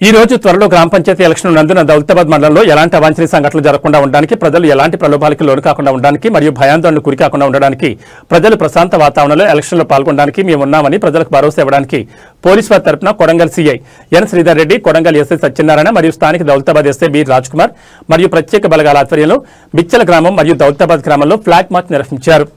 ఈ రోజు త్వరలో గ్రామ పంచాయతీ ఎలక్షన్ ఉన్నందున దౌలతాబాద్ మండలంలో ఎలాంటి అవాంఛనీయ సంఘటనలు జరగకుండా ఉండడానికి, ప్రజలు ఎలాంటి ప్రలోభాలకు లోను కాకుండా ఉండడానికి మరియు భయాందోళనకు గురి కాకుండా ఉండడానికి, ప్రజలు ప్రశాంత వాతావరణంలో ఎలక్షన్లో పాల్గొనడానికి మేము ఉన్నామని ప్రజలకు భరోసా ఇవ్వడానికి పోలీసు వారి తరపున కొడంగల్ సీఐ ఎన్ శ్రీధర్ రెడ్డి, కొడంగల్ ఎస్ఐ సత్యనారాయణ మరియు స్థానిక దౌలతాబాద్ ఎస్ఐ బి రాజ్ కుమార్ మరియు ప్రత్యేక బలగాల ఆధ్వర్యంలో బిచ్చల గ్రామం మరియు దౌలతాబాద్ గ్రామంలో ఫ్లాగ్ మార్చ్ నిర్వహించారు.